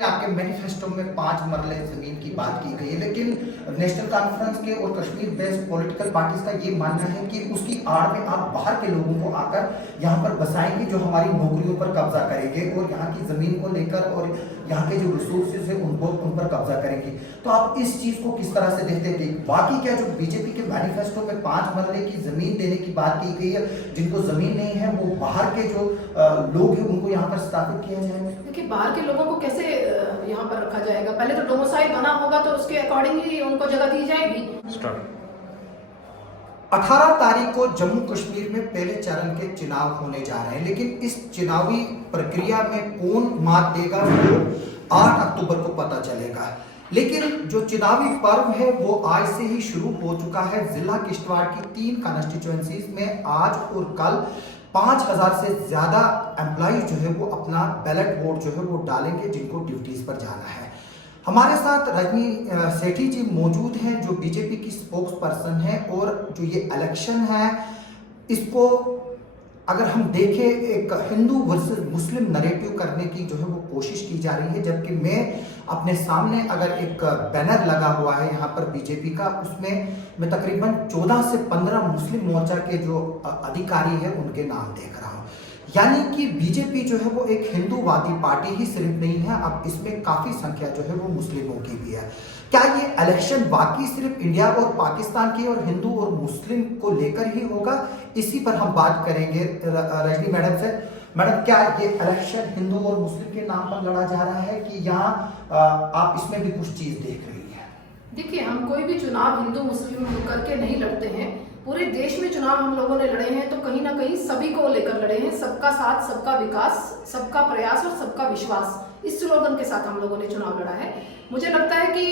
आपके मैनिफेस्टो में 5 मरले जमीन की बात की गई है, लेकिन नेशनल कॉन्फ्रेंस के और कश्मीर बेस्ड पॉलिटिकल पार्टीज का ये मानना है कि उसकी आड़ में आप बाहर के लोगों को आकर यहाँ पर बसाएंगे जो हमारी नौकरियों पर कब्जा करेंगे और यहाँ की जमीन को लेकर और यहाँ के जो रिसोर्सेज है उन पर कब्जा करेंगे। तो आप इस चीज को किस तरह से देखते हैं? बाकी क्या जो बीजेपी के मैनिफेस्टो में 5 मरले की जमीन देने की बात की गई है, जिनको जमीन नहीं है वो बाहर के जो लोग हैं उनको यहाँ पर स्थापित किया जाएगा। देखिए, बाहर के लोगों को कैसे यहाँ पर रखा जाएगा? पहले तो डोमिसाइल बना होगा तो उसके अकॉर्डिंग ही उनको जगह दी जाएगी। 18 तारीख को जम्मू कश्मीर में पहले चरण के चुनाव होने जा रहे हैं, लेकिन इस चुनावी प्रक्रिया में कौन मात देगा वो 8 अक्टूबर को पता चलेगा। लेकिन जो चुनावी पर्व है वो आज से ही शुरू हो चुका है। जिला किश्तवाड़ की 3 कॉन्स्टिट्यूएंसीज में आज और कल 5000 से ज्यादा एम्प्लॉय जो है वो अपना बैलेट वोट जो है वो डालेंगे, जिनको ड्यूटीज पर जाना है। हमारे साथ रजनी सेठी जी मौजूद हैं जो बीजेपी की स्पोक्स पर्सन है, और जो ये इलेक्शन है इसको अगर हम देखें एक हिंदू वर्सेस मुस्लिम नरेटिव करने की जो है वो कोशिश की जा रही है। जबकि मैं अपने सामने अगर एक बैनर लगा हुआ है यहाँ पर बीजेपी का, उसमें मैं तकरीबन 14 से 15 मुस्लिम मोर्चा के जो अधिकारी हैं उनके नाम देख रहा हूँ। यानी कि बीजेपी जो है वो एक हिंदूवादी पार्टी ही सिर्फ नहीं है, अब इसमें काफी संख्या जो है वो मुस्लिमों की भी है। क्या ये इलेक्शन वाकई सिर्फ इंडिया और पाकिस्तान की और हिंदू और मुस्लिम को लेकर ही होगा? इसी पर हम बात करेंगे रजनी मैडम से। मैडम, क्या ये इलेक्शन हिंदू और मुस्लिम के नाम पर लड़ा जा रहा है कि यहाँ आप इसमें भी कुछ चीज देख रही है? देखिए, हम कोई भी चुनाव हिंदू मुस्लिम करके नहीं लड़ते हैं। पूरे देश में चुनाव हम लोगों ने लड़े हैं तो कहीं ना कहीं सभी को लेकर लड़े हैं। सबका साथ, सबका विकास, सबका प्रयास और सबका विश्वास, इस स्लोगन के साथ हम लोगों ने चुनाव लड़ा है। मुझे लगता है कि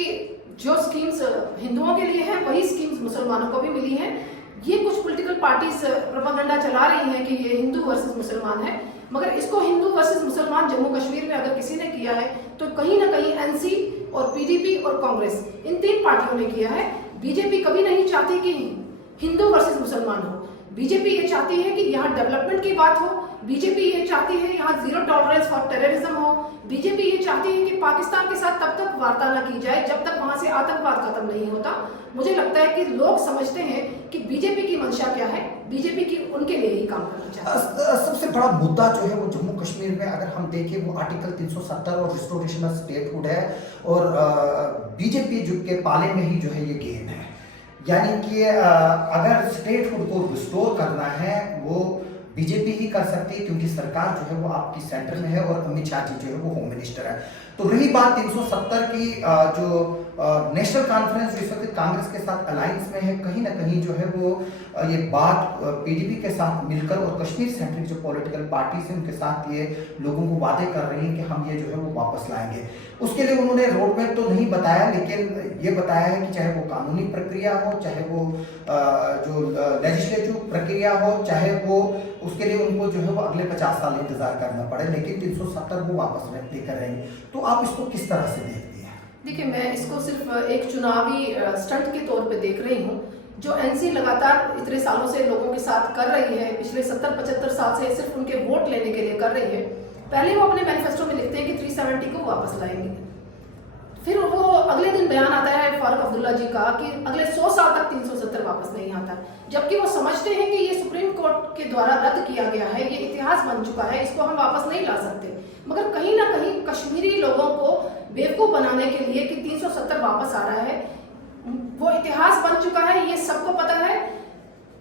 जो स्कीम्स हिंदुओं के लिए हैं वही स्कीम्स मुसलमानों को भी मिली हैं। ये कुछ पॉलिटिकल पार्टीज प्रोपेगेंडा चला रही हैं कि ये हिंदू वर्सेस मुसलमान है, मगर इसको हिंदू वर्सेस मुसलमान जम्मू कश्मीर में अगर किसी ने किया है तो कहीं ना कहीं एनसी और पीडीपी और कांग्रेस, इन 3 पार्टियों ने किया है। बीजेपी कभी नहीं चाहती कि हिंदू वर्सेस मुसलमान हो। बीजेपी ये चाहती है कि यहाँ डेवलपमेंट की बात हो। बीजेपी ये चाहती है यहाँ जीरो टॉलरेंस फॉर टेररिज्म हो। बीजेपी ये चाहती है कि पाकिस्तान के साथ तब तक वार्ता न की जाए जब तक वहां से आतंकवाद खत्म नहीं होता। मुझे लगता है कि लोग समझते हैं कि बीजेपी की मंशा क्या है, बीजेपी की उनके लिए ही काम करना चाहती है। सबसे बड़ा मुद्दा जो है वो जम्मू कश्मीर में अगर हम देखें वो आर्टिकल 370 और रिस्टोरेशन ऑफ स्टेटहुड है, और बीजेपी जो के पाले में ही जो है ये गेम है। यानी कि अगर स्टेटहुड को रिस्टोर करना है वो बीजेपी ही कर सकती है, क्योंकि सरकार जो है वो आपकी सेंटर में है और अमित शाह जी जो है वो होम मिनिस्टर है। तो रही बात 370 की, जो नेशनल कॉन्फ्रेंस जो इस वक्त कांग्रेस के साथ अलायंस में है, कहीं ना कहीं जो है वो ये बात पीडीपी के साथ मिलकर और कश्मीर सेंट्रिक जो पॉलिटिकल पार्टीज हैं उनके साथ ये लोगों को वादे कर रही हैं कि हम ये जो है वो वापस लाएंगे। उसके लिए उन्होंने रोड मैप तो नहीं बताया, लेकिन ये बताया है कि चाहे वो कानूनी प्रक्रिया हो, चाहे वो जो लेजिस्लेटिव प्रक्रिया हो, चाहे वो उसके लिए उनको जो है वो अगले 50 साल इंतजार करना पड़े, लेकिन 370 वो वापस लेकर रहेंगे। तो आप इसको किस तरह से देखती हैं? देखिए, मैं इसको सिर्फ एक चुनावी स्टंट के तौर पे देख रही हूँ। जो एनसी लगातार इतने सालों से लोगों के साथ कर रही है, पिछले 70-75 साल से सिर्फ उनके वोट लेने के लिए कर रही है। पहले वो अपने मैनिफेस्टो में लिखते हैं कि 370 को वापस लाएंगे, फिर वो अगले दिन बयान आता है फारूक अब्दुल्ला जी का कि अगले 100 साल तक 370 वापस नहीं आता। जबकि वो समझते हैं कि ये सुप्रीम कोर्ट के द्वारा रद्द किया गया है, ये इतिहास बन चुका है, इसको हम वापस नहीं ला सकते। मगर कहीं ना कहीं कश्मीरी लोगों को बेवकूफ बनाने के लिए कि 370 वापस आ रहा है, वो इतिहास बन चुका है, ये सबको पता है।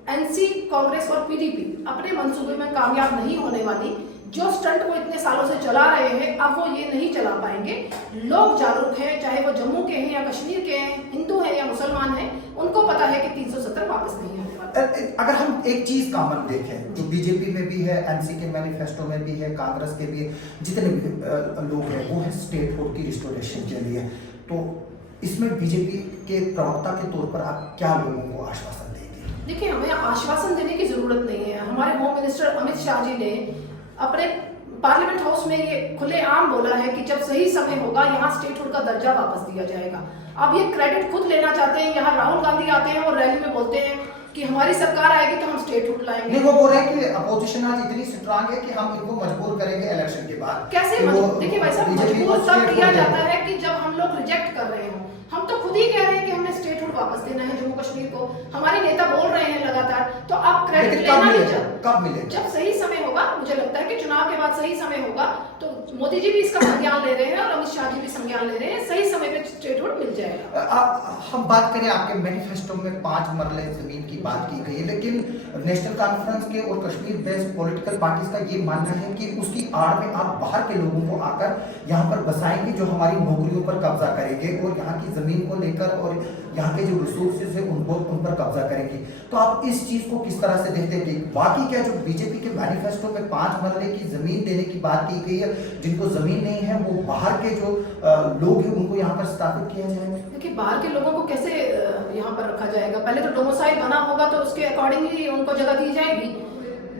एनसी, कांग्रेस और पीडीपी अपने मंसूबे में कामयाब नहीं होने वाली। जो स्टंट वो इतने सालों से चला रहे हैं अब वो ये नहीं चला पाएंगे। लोग जागरूक हैं, चाहे वो जम्मू के हैं या कश्मीर के हैं, हिंदू हैं या मुसलमान हैं, उनको पता है कि 370 वापस नहीं आने वाला। अगर हम एक चीज कॉमन देखें जो बीजेपी में भी है, एनसी के मैनिफेस्टो में भी है, कांग्रेस के भी है, जितने भी लोग हैं वो है स्टेटहुड की रिस्टोरेशन के लिए। तो इसमें बीजेपी के प्रवक्ता के तौर पर आप क्या लोगों को आश्वासन देंगे? देखिए, हमें आश्वासन देने की जरूरत नहीं है। हमारे होम मिनिस्टर अमित शाह जी ने अपने पार्लियामेंट हाउस में ये खुलेआम बोला है कि जब सही समय होगा यहाँ स्टेटहुड का दर्जा वापस दिया जाएगा। अब ये क्रेडिट खुद लेना चाहते हैं। यहाँ राहुल गांधी आते हैं और रैली में बोलते हैं कि हमारी सरकार आएगी तो हम स्टेटहुड लाएंगे। नहीं, वो बोल रहे हैं कि अपोजिशन आज इतनी स्ट्रांग है कि हम इनको मजबूर करेंगे इलेक्शन के बाद। कैसे तो मजबूर? देखिए भाई साहब, बीजेपी मजबूर को तब किया स्टेटहुड जाता है कि जब हम लोग रिजेक्ट कर रहे हो। हम तो खुद ही कह रहे हैं कि हमने स्टेटहुड वापस देना है जम्मू कश्मीर को, हमारे नेता बोल रहे हैं लगातार, तो आप क्रेडिट लेकिन लेना नहीं मिलेगा? चाहते। कब मिलेगा? जब सही समय होगा, मुझे लगता है कि चुनाव के बाद सही समय होगा, तो मोदी जी भी इसका संज्ञान ले रहे हैं और अमित शाह जी भी संज्ञान ले रहे हैं, सही समय पे स्टेटहुड मिल जाएगा। हम बात करें आपके मैनिफेस्टो में 5 मरले जमीन की बात की गई है, लेकिन नेशनल कॉन्फ्रेंस के और कश्मीर बेस्ड पॉलिटिकल पार्टीज का ये मानना है कि उसकी आड़ में आप बाहर के लोगों को आकर यहाँ पर बसाएंगे जो हमारी नौकरियों पर कब्जा करेंगे और यहाँ की जमीन को लेकर और यहाँ के जो रिसोर्सेज है उन पर कब्जा करेंगे। तो आप इस चीज को किस तरह से देखते हैं? बाकी क्या जो बीजेपी के मैनिफेस्टो में 5 मरले की जमीन देने की बात की गई है, जिनको जमीन नहीं है वो बाहर के जो लोग हैं उनको यहाँ पर स्थापित किया जाएगा। देखिए, बाहर के लोगों को कैसे यहाँ पर रखा जाएगा? पहले तो डोमिसाइल बना होगा तो उसके अकॉर्डिंग ही उनको जगह दी जाएगी।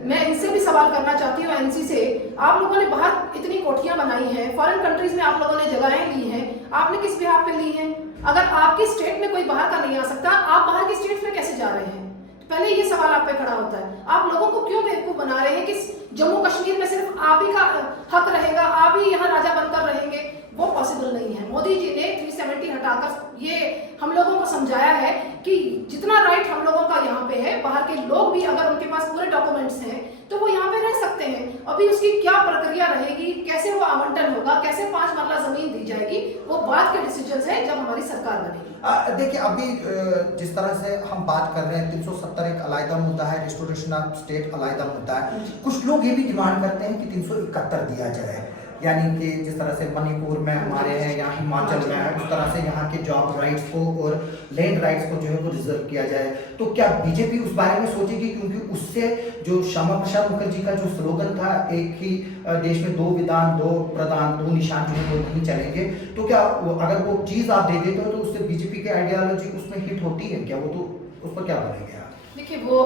मैं इनसे भी सवाल करना चाहती हूँ, एनसी से, आप लोगों ने बाहर इतनी कोठियां बनाई हैं, फॉरेन कंट्रीज में आप लोगों ने जगहें ली हैं, आपने किस बिहाफ पे ली हैं? अगर आपकी स्टेट में कोई बाहर का नहीं आ सकता, आप बाहर की स्टेट में कैसे जा रहे हैं? पहले ये सवाल आप पे खड़ा होता है। आप लोगों को क्यों बेवकूफ बना रहे हैं कि जम्मू कश्मीर में सिर्फ आप ही का हक रहेगा, आप ही यहाँ राजा बनकर रहेंगे? वो पॉसिबल नहीं है। मोदी जी ने 370 हटाकर ये हम लोगों को समझाया है कि जितना राइट हम लोगों का यहाँ पे है, बाहर के लोग भी अगर उनके पास पूरे डॉक्यूमेंट्स हैं तो वो यहाँ पे रह सकते हैं। अभी उसकी क्या प्रक्रिया रहेगी, कैसे वो आवंटन होगा, कैसे 5 मरला जमीन दी जाएगी, वो बाद के डिसीजन है जब हमारी सरकार बनेगी। देखिए, अभी जिस तरह से हम बात कर रहे हैं 370 एक अलग मुद्दा है, रिस्टोरेशन ऑफ स्टेट अलग मुद्दा है। कुछ लोग ये भी डिमांड करते हैं कि 371 दिया जाए, यानी कि जिस तरह से मणिपुर में हमारे हैं या हिमाचल में है, उस तरह से यहाँ के जॉब राइट्स को और लैंड राइट्स को जो है वो रिजर्व किया जाए। तो क्या बीजेपी उस बारे में सोचेगी? क्योंकि उससे जो श्यामा प्रसाद मुखर्जी का जो स्लोगन था, एक ही देश में 2 विधान 2 प्रधान 2 निशान जो है वो नहीं चलेंगे, तो क्या अगर वो चीज आप दे देते हो तो उससे बीजेपी की आइडियोलॉजी उसमें हिट होती है क्या? वो तो उस पर क्या बोलेंगे आप? देखिए, वो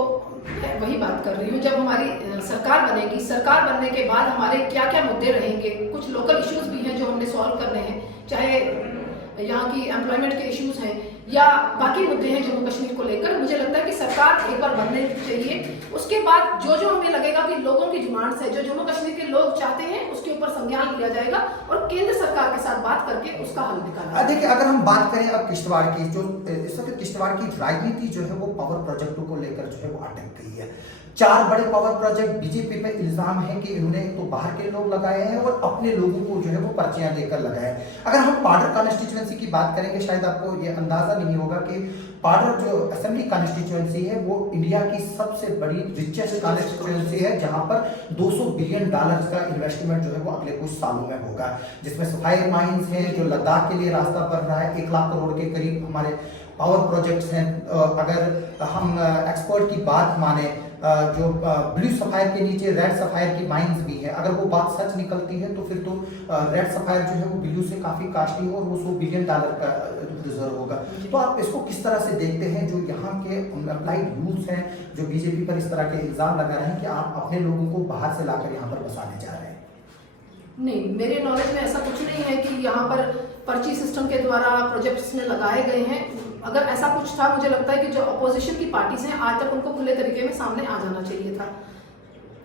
मैं वही बात कर रही हूँ, जब हमारी सरकार बनेगी, सरकार बनने के बाद हमारे क्या क्या मुद्दे रहेंगे। कुछ लोकल इश्यूज भी हैं जो हमने सॉल्व करने हैं, चाहे यहाँ की एम्प्लॉयमेंट के इश्यूज हैं या बाकी मुद्दे हैं जम्मू कश्मीर को लेकर। मुझे लगता है कि सरकार एक बार बनने चाहिए, उसके बाद जो जो हमें लगेगा कि लोगों की डिमांड्स है, जो जम्मू कश्मीर के लोग चाहते हैं, उसके ऊपर संज्ञान लिया जाएगा और केंद्र सरकार के साथ बात करके उसका हल निकाला। देखिए, अगर हम बात करें अब किश्तवाड़ की, जो इस वक्त किश्तवाड़ की राजनीति जो है वो पावर प्रोजेक्टों को लेकर जो है वो अटक गई है। 4 बड़े पावर प्रोजेक्ट बीजेपी पे इल्जाम है कि इन्होंने तो बाहर के लोग लगाए हैं और अपने लोगों को जो है वो पर्चियां देकर लगाए। अगर हम पाडर कॉन्स्टिट्यूएंसी की बात करेंगे, शायद आपको ये अंदाजा नहीं होगा कि पाडर जो असेंबली कॉन्स्टिट्यूएंसी है वो इंडिया की सबसे बड़ी रिचेस्ट कॉन्स्टिट्यूएंसी है, जहां पर $200 बिलियन का इन्वेस्टमेंट जो है वो अगले कुछ सालों में होगा, जिसमें सफायर माइंस हैं, जो लद्दाख के लिए रास्ता बन रहा है, 1 लाख करोड़ के करीब हमारे पावर प्रोजेक्ट्स हैं। अगर हम एक्सपर्ट की बात माने, जो ब्लू सफायर के नीचे रेड सफायर की माइंस भी है, अगर वो बात सच निकलती है तो फिर तो रेड सफायर जो है वो ब्लू से काफी कास्टली है और वो $100 बिलियन का रिजर्व होगा। तो आप इसको किस तरह से देखते हैं, जो यहाँ के अप्लाइड यूथ्स हैं जो बीजेपी पर इस तरह के इल्जाम लगा रहे हैं कि आप अपने लोगों को बाहर से लाकर यहाँ पर बसाने जा रहे हैं? नहीं, मेरे नॉलेज में ऐसा कुछ नहीं है कि यहाँ पर पर्ची सिस्टम के द्वारा प्रोजेक्ट्स में लगाए गए हैं। अगर ऐसा कुछ था, मुझे लगता है कि जो अपोजिशन की पार्टीज हैं आज तक उनको खुले तरीके में सामने आ जाना चाहिए था,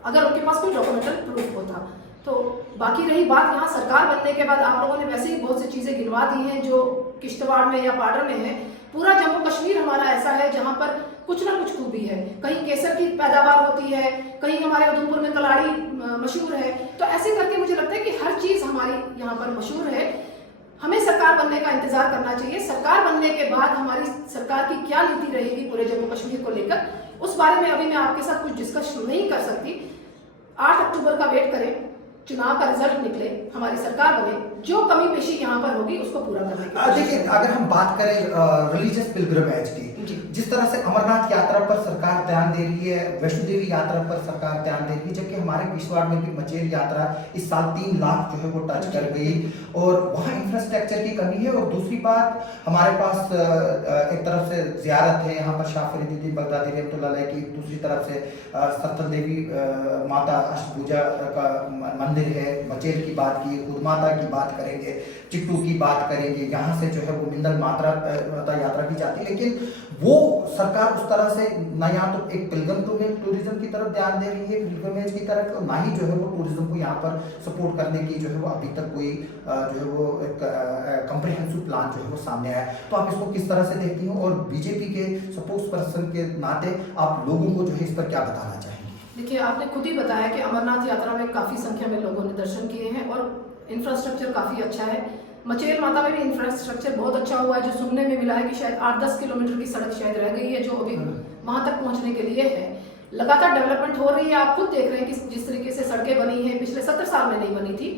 अगर उनके पास कोई डॉक्यूमेंटल प्रूफ होता। तो बाकी रही बात यहाँ सरकार बनने के बाद, आप लोगों ने वैसे ही बहुत सी चीजें गिनवा दी हैं जो किश्तवाड़ में या पाडर में है। पूरा जम्मू कश्मीर हमारा ऐसा है जहाँ पर कुछ ना कुछ खूबी है, कहीं केसर की पैदावार होती है, कहीं हमारे उधमपुर में कलाड़ी मशहूर है। तो ऐसे करके मुझे लगता है कि हर चीज हमारी यहाँ पर मशहूर है। हमें सरकार बनने का इंतजार करना चाहिए। सरकार बनने के बाद हमारी सरकार की क्या नीति रहेगी पूरे जम्मू कश्मीर को लेकर, उस बारे में अभी मैं आपके साथ कुछ डिस्कस नहीं कर सकती। 8 अक्टूबर का वेट करें, चुनाव का रिजल्ट निकले, हमारी सरकार बने, जो कमी पेशी यहाँ पर होगी उसको पूरा करने की। देखिए, अगर हम बात करें रिलीजियस पिलग्रिमेज की, जिस तरह से अमरनाथ यात्रा पर सरकार ध्यान दे रही है, वैष्णो देवी यात्रा पर सरकार ध्यान दे रही है, जबकि हमारे किश्तवाड़ में भी मचेल यात्रा इस साल 3 लाख जो है वो टच कर गई और वहाँ इंफ्रास्ट्रक्चर की कमी है। और दूसरी बात, हमारे पास एक तरफ से जियारत है यहाँ पर शाह फरीदुद्दीन बगदादी रहमतुल्लाह अलैह की, दूसरी तरफ से सत्तल देवी माता अष्टभुजा का मंदिर है। मचेल की बात की, खुद माता की बात करेंगे, चिट्टू की बात करेंगे, यहाँ से जो है वो मिंदल माता यात्रा की जाती है। लेकिन वो सरकार उस तरह से ना यहाँ तो एक पिलग्रिम टूरिज्म की तरफ ध्यान दे रही है, पिलग्रिमेज की तरफ, और ना ही जो है वो टूरिज्म को यहाँ पर सपोर्ट करने की जो है वो अभी तक कोई जो है वो एक कॉम्प्रिहेंसिव प्लान जो है वो सामने आया। तो आप इसको किस तरह से देखती हो, और बीजेपी के स्पोक्स पर्सन के नाते आप लोगों को जो है इस पर क्या बताना चाहेंगे? देखिए, आपने खुद ही बताया कि अमरनाथ यात्रा में काफ़ी संख्या में लोगों ने दर्शन किए हैं और इंफ्रास्ट्रक्चर काफ़ी अच्छा है। मचेल माता में भी इंफ्रास्ट्रक्चर बहुत अच्छा हुआ है, जो सुनने में मिला है कि शायद 8-10 किलोमीटर की सड़क शायद रह गई है जो अभी वहां तक पहुंचने के लिए है। लगातार डेवलपमेंट हो रही है, आप खुद देख रहे हैं कि जिस तरीके से सड़कें बनी हैं, पिछले 70 साल में नहीं बनी थी।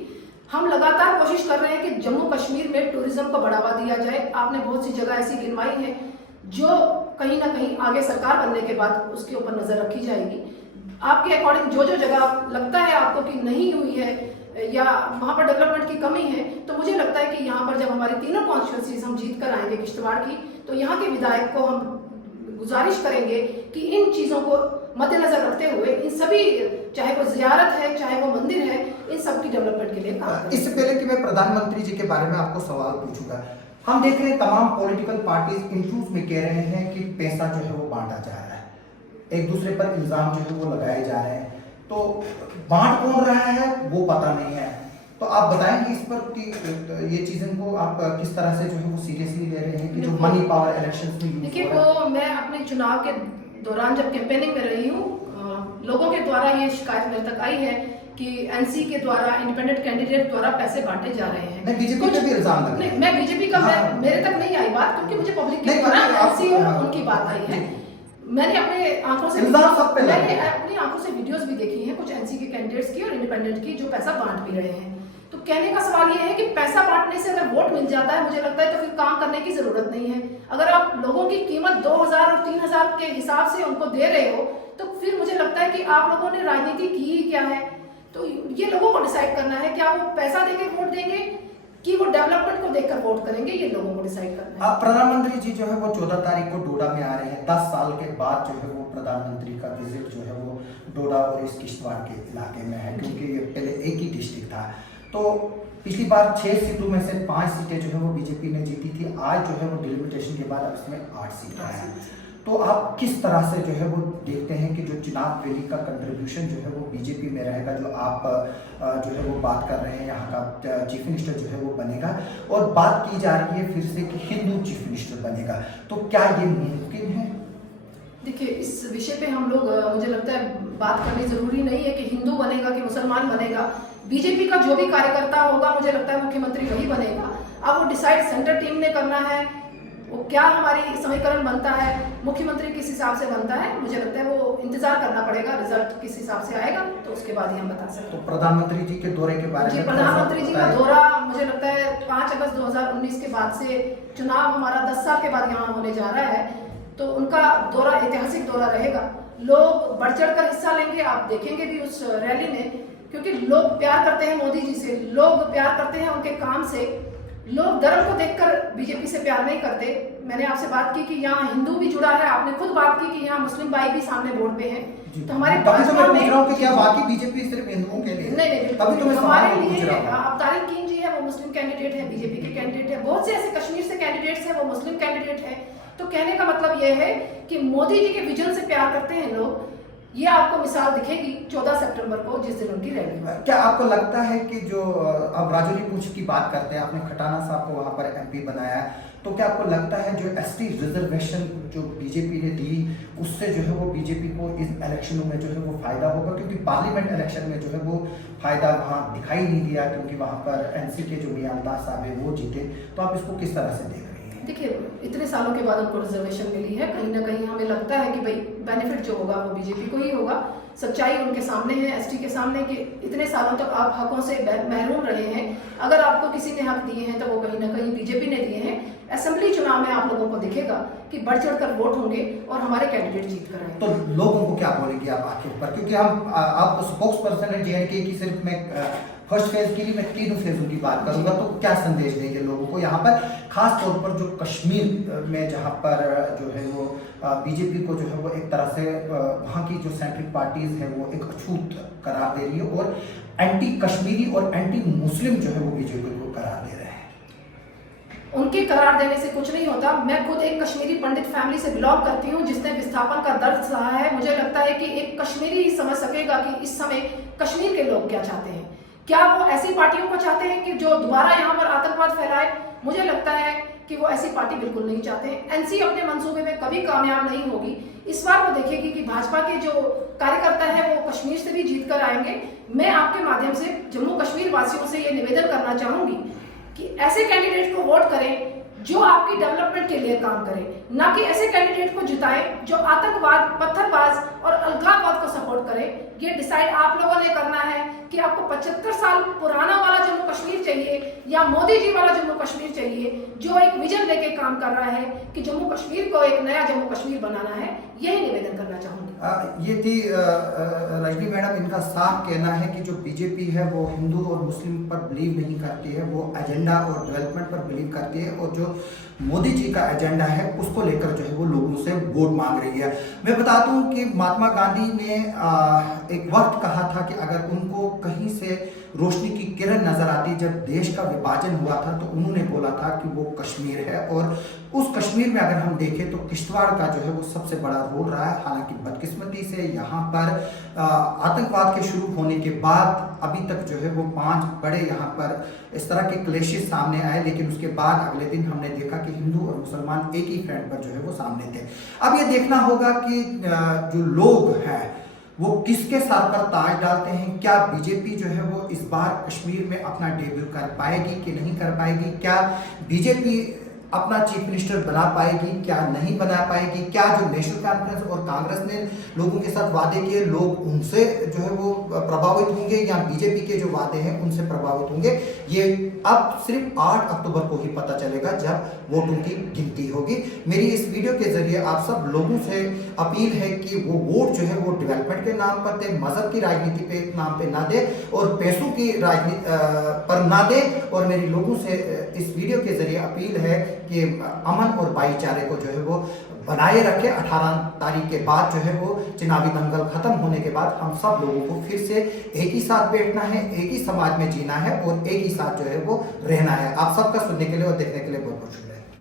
हम लगातार कोशिश कर रहे हैं कि जम्मू कश्मीर में टूरिज्म को बढ़ावा दिया जाए। आपने बहुत सी जगह ऐसी गिनवाई है जो कहीं ना कहीं आगे सरकार बनने के बाद उसके ऊपर नजर रखी जाएगी। आपके अकॉर्डिंग जो जो जगह लगता है आपको कि नहीं हुई है या वहां पर डेवलपमेंट की कमी है, तो मुझे लगता है कि यहाँ पर जब हमारी तीनों कॉन्स्टिट्यूंसीज हम जीत कर आएंगे किश्तवाड़ की, तो यहाँ के विधायक को हम गुजारिश करेंगे कि इन चीजों को मद्देनजर रखते हुए इन सभी, चाहे वो जियारत है चाहे वो मंदिर है, इन सब की डेवलपमेंट के लिए काम करें। इससे पहले कि मैं प्रधानमंत्री जी के बारे में आपको सवाल पूछूंगा, हम देख रहे हैं तमाम पॉलिटिकल पार्टीज इंटरव्यूज में कह रहे हैं कि पैसा जो है वो बांटा जा रहा है, एक दूसरे पर इल्जाम जो है वो लगाए जा रहे हैं, तो बांट कौन रहा है वो पता नहीं है। तो आप बताएंगे इस पर कि ये चीजें को आप किस तरह से जो है वो सीरियसली ले रहे हैं कि जो मनी पावर इलेक्शंस में यूज देखिए, वो मैं अपने चुनाव के दौरान जब कैंपेनिंग में रही हूँ, लोगों के द्वारा ये शिकायत मेरे तक आई है कि एनसी के द्वारा, इंडिपेंडेंट कैंडिडेट द्वारा पैसे बांटे जा रहे हैं। बीजेपी पे भी इल्जाम लगा। नहीं, मैं बीजेपी का मेरे तक नहीं आई बात, क्योंकि मुझे पब्लिक के द्वारा एनसी और उनकी बात आई है। मैंने अपने आंखों से वीडियोस भी देखी हैं कुछ एनसी के कैंडिडेट्स की और इंडिपेंडेंट की, जो पैसा बांट भी रहे हैं। तो कहने का सवाल ये है कि पैसा बांटने से अगर वोट मिल जाता है, मुझे लगता है तो फिर काम करने की जरूरत नहीं है। अगर आप लोगों की कीमत 2000 और 3000 के हिसाब से उनको दे रहे हो, तो फिर मुझे लगता है कि आप लोगों ने राजनीति की ही क्या है। तो ये लोगों को डिसाइड करना है, क्या वो पैसा देकर वोट देंगे कि वो डेवलपमेंट को देखकर वोट करेंगे, ये लोगों को डिसाइड करना है। प्रधानमंत्री जी जो है वो 14 तारीख को डोडा में आ रहे हैं, 10 साल के बाद जो है वो प्रधानमंत्री का विजिट जो है वो डोडा और इस किश्तवाड़ के इलाके में है, क्योंकि ये पहले एक ही डिस्ट्रिक्ट था। तो पिछली बार 6 सीटों में से 5 सीटें जो है वो बीजेपी ने जीती थी, आज जो है वो डिलिमिटेशन के बाद अब इसमें 8 सीटें हैं। तो आप किस तरह से जो है वो देखते हैं कि जो चुनाव रैली का कंट्रीब्यूशन जो है वो बीजेपी में रहेगा, जो आप जो है वो बात कर रहे हैं यहाँ का चीफ मिनिस्टर जो है वो बनेगा, और बात की जा रही है फिर से कि हिंदू चीफ मिनिस्टर बनेगा, तो क्या ये मुमकिन है? देखिए, इस विषय पे हम लोग, मुझे लगता है बात करनी जरूरी नहीं है कि हिंदू बनेगा कि मुसलमान बनेगा। बीजेपी का जो भी कार्यकर्ता होगा, मुझे लगता है मुख्यमंत्री वही बनेगा। अब वो डिसाइड सेंटर टीम ने करना है, वो क्या हमारी समीकरण बनता है, मुख्यमंत्री किस हिसाब से बनता है, मुझे लगता है वो इंतजार करना पड़ेगा, रिजल्ट किस हिसाब से आएगा तो उसके बाद ही हम बता सकते हैं। तो प्रधानमंत्री जी के दौरे के बारे में, प्रधानमंत्री जी का दौरा मुझे लगता है 5 अगस्त 2019 के बाद से, चुनाव हमारा 10 साल के बाद यहाँ होने जा रहा है, तो उनका दौरा ऐतिहासिक दौरा रहेगा। लोग बढ़ चढ़ कर हिस्सा लेंगे, आप देखेंगे भी उस रैली में, क्योंकि लोग प्यार करते हैं मोदी जी से, लोग प्यार करते हैं उनके काम से। लोग धर्म को देखकर बीजेपी से प्यार नहीं करते। मैंने आपसे बात की कि यहाँ हिंदू भी जुड़ा है, आपने खुद बात की कि यहाँ मुस्लिम भाई भी सामने बोर्ड पे हैं। तो हमारे क्या वाकई बीजेपी सिर्फ हिंदुओं के लिए? नहीं, तभी तो मैं हमारे लिए अब्तारी कीन जी है, वो मुस्लिम कैंडिडेट है, बीजेपी के कैंडिडेट है, बहुत से ऐसे कश्मीर से कैंडिडेट्स हैं, वो मुस्लिम कैंडिडेट है। तो कहने का मतलब ये है कि मोदी जी के विजन से प्यार करते हैं लोग। ये आपको मिसाल दिखेगी 14 सितंबर को, जिस दिन उनकी रैली है। क्या आपको लगता है कि जो अब राजौरी पूंछ की बात करते हैं, आपने खटाना साहब को वहां पर एमपी बनाया है, तो क्या आपको लगता है जो एसटी रिजर्वेशन जो बीजेपी ने दी, उससे जो है वो बीजेपी को इस इलेक्शनों में जो है वो फायदा होगा? क्योंकि पार्लियामेंट इलेक्शन में जो है वो फायदा वहाँ दिखाई नहीं दिया, क्योंकि वहाँ पर एनसी के जो मियां अल्ताफ साहब है वो जीते। तो आप इसको किस तरह से देख रहे हैं? देखिए, इतने सालों के बाद उनको रिजर्वेशन मिली है, कहीं ना कहीं हमें लगता है कि भाई बेनिफिट जो होगा वो बीजेपी को ही होगा। सच्चाई उनके सामने है, एसटी के सामने, कि इतने सालों तक आप हकों से महरूम रहे हैं। अगर आपको किसी ने हक दिए हैं तो वो कहीं ना कहीं बीजेपी ने दिए हैं। असेंबली चुनाव में आप लोगों को दिखेगा कि बढ़ चढ़कर वोट होंगे और हमारे कैंडिडेट जीत कर आएंगे। तो लोगों को क्या बोलेंगे आप आखिर पर, क्योंकि हम आपको स्पोक्स पर्सन है जेएनके की, सिर्फ मैं फर्स्ट फेज के लिए मैं 3 फेजों की बात करूंगा, तो क्या संदेश देंगे लोगों को यहाँ पर, खास तौर पर जो कश्मीर में जहाँ पर जो है वो बीजेपी को जो है वो एक तरह से वहाँ की जो सेंट्रिक पार्टीज है वो एक अछूत करार दे रही है, और एंटी कश्मीरी और एंटी मुस्लिम जो है वो बीजेपी को करार दे रहे हैं? उनके करार देने से कुछ नहीं होता। मैं खुद एक कश्मीरी पंडित फैमिली से बिलोंग करती हूँ जिसने विस्थापन का दर्द सहा है। मुझे लगता है कि एक कश्मीरी ही समझ सकेगा कि इस समय कश्मीर के लोग क्या चाहते हैं। क्या वो ऐसी पार्टियों को चाहते हैं कि जो दोबारा यहाँ पर आतंकवाद फैलाए? मुझे लगता है कि वो ऐसी पार्टी बिल्कुल नहीं चाहते। एनसी अपने मंसूबे में कभी कामयाब नहीं होगी। इस बार वो देखेगी कि भाजपा के जो कार्यकर्ता है वो कश्मीर से भी जीत कर आएंगे। मैं आपके माध्यम से जम्मू कश्मीर वासियों से ये निवेदन करना चाहूंगी कि ऐसे कैंडिडेट को वोट करें जो आपकी डेवलपमेंट के लिए काम करे, ना कि ऐसे कैंडिडेट को जिताएं जो आतंकवाद, पत्थरबाज और अलगाववाद को सपोर्ट करे। ये डिसाइड आप लोगों ने करना है कि आपको 75 साल पुराना वाला जम्मू कश्मीर चाहिए या मोदी जी वाला जम्मू कश्मीर चाहिए जो एक विजन लेके काम कर रहा है कि जम्मू कश्मीर को एक नया जम्मू कश्मीर बनाना है। यही निवेदन करना चाहूंगी। ये थी रजनी मैडम, इनका साफ कहना है कि जो बीजेपी है वो हिंदू और मुस्लिम पर बिलीव नहीं करती है, वो एजेंडा और डेवलपमेंट पर बिलीव करती है और जो मोदी जी का एजेंडा है उसको लेकर जो है वो लोगों से वोट मांग रही है। मैं बता दूं कि महात्मा गांधी ने एक वक्त कहा था कि अगर उनको कहीं से रोशनी की किरण नजर आती जब देश का विभाजन हुआ था तो उन्होंने बोला था कि वो कश्मीर है। और उस कश्मीर में अगर हम देखें तो किश्तवाड़ का जो है वो सबसे बड़ा रोल रहा है। हालांकि बदकिस्मती से यहाँ पर आतंकवाद के शुरू होने के बाद अभी तक जो है वो 5 बड़े यहाँ पर इस तरह के क्लेशेस सामने आए, लेकिन उसके बाद अगले दिन हमने देखा कि हिंदू और मुसलमान एक ही फ्रंट पर जो है वो सामने थे। अब ये देखना होगा कि जो लोग हैं वो किसके सर पर ताज डालते हैं। क्या बीजेपी जो है वो इस बार कश्मीर में अपना डेब्यू कर पाएगी कि नहीं कर पाएगी? क्या बीजेपी अपना चीफ मिनिस्टर बना पाएगी, क्या नहीं बना पाएगी? क्या जो नेशनल कॉन्फ्रेंस और कांग्रेस ने लोगों के साथ वादे किए लोग उनसे जो है वो प्रभावित होंगे या बीजेपी के जो वादे हैं उनसे प्रभावित होंगे? ये अब सिर्फ 8 अक्टूबर को ही पता चलेगा जब वोटों की गिनती होगी। मेरी इस वीडियो के जरिए आप सब लोगों से अपील है कि वो वोट जो है वो डेवलपमेंट के नाम पर दे, मजहब की राजनीति पे नाम पे ना दे और पैसों की राजनीति पर ना दे। और मेरी लोगों से इस वीडियो के जरिए अपील है कि अमन और भाईचारे को जो है वो बनाए रखे। 18 तारीख के बाद जो है वो चुनावी दंगल खत्म होने के बाद हम सब लोगों को फिर से एक ही साथ बैठना है, एक ही समाज में जीना है और एक ही साथ जो है वो रहना है। आप सबका सुनने के लिए और देखने के लिए बहुत बहुत शुक्रिया।